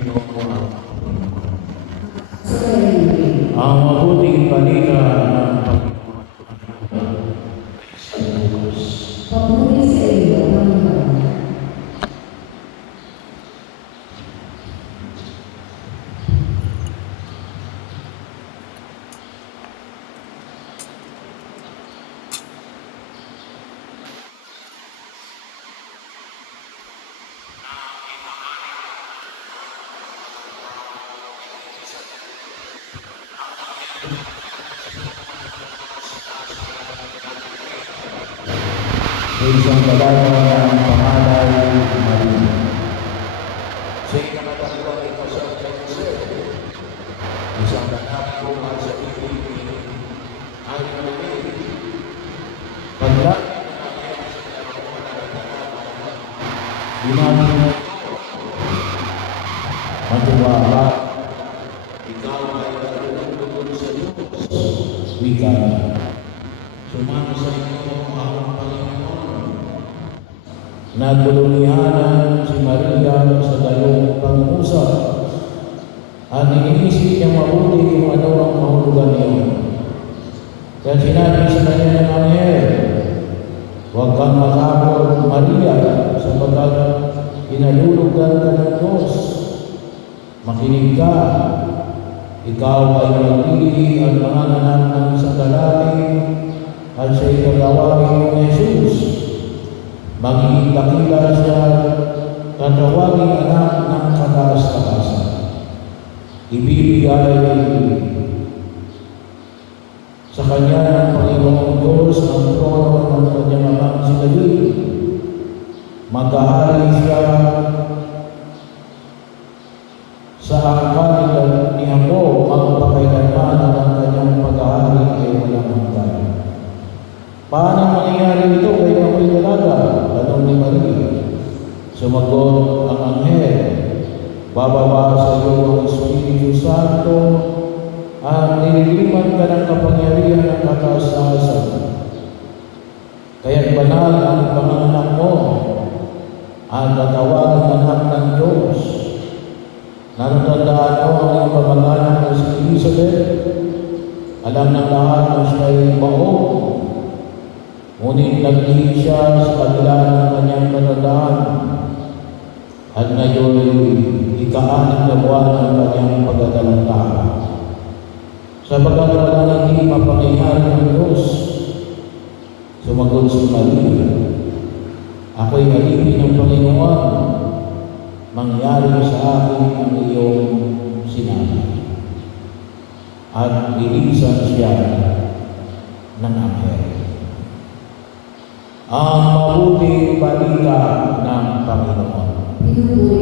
Ang mabuting balita ng Papuri sa iyo, Panginoon. sa isang dalaga ng pangalan Maria. Sa ikanatatlo ay kasal kay Jose, isang anak mula sa ibig ay Maria. Pagdaan ginamit na matiwala, ikaw ay nalulungkot sa Diyos. Wika, sumama sa inyo ang Panginoon. Nagdulumihanan si Maria sa dalawang pangusap at iniisip niya mabuti kung ano ang mahulugan niya. Kaya sinabi sa kanya ng anghel, huwag kang matakot, Maria, sapagkat inalulugan ka ng Diyos. Makinig ka, ikaw ay magiging ang mga anak ng isang lalaki at siya'y tatawagin mong Jesus. Magiging dakila siya, tatawagin anak ng kataas-taasan. Ibibigay sa kanya ng Panginoong Diyos ang trono ng kanyang amang si David. Maghahari siya sa angkan ni Jacob magpakailanman at ang kanyang paghahari ay walang hanggan. Paano mangyayari ito kay ako'y dalaga? Tanong ni Maria. Sumagot ang anghel, bababa sa iyo ang Espiritu Santo at nililiman ka ng kapangyarihan ng kataas-taasan. Kaya't banal ang panganak mo at tatawagin anak ng Diyos. Narutandaan mo ang iyong kamag-anak na si Elizabeth. Alam ng lahat na siya ay baog. Ngunit naglihi siya sa kabila ng kanyang katandaan. At ngayon ika-6 na buwan ng kanyang pagdadalangka. Sapagkat walang hindi mapangyayari ng Diyos. Sumagot si Maria, ako'y alipin ng Panginoon. Mangyari sa akin ang iyong sinabi. At nilisan siya ng anghel. Ang mabuting balita ng Panginoon. Pinupuri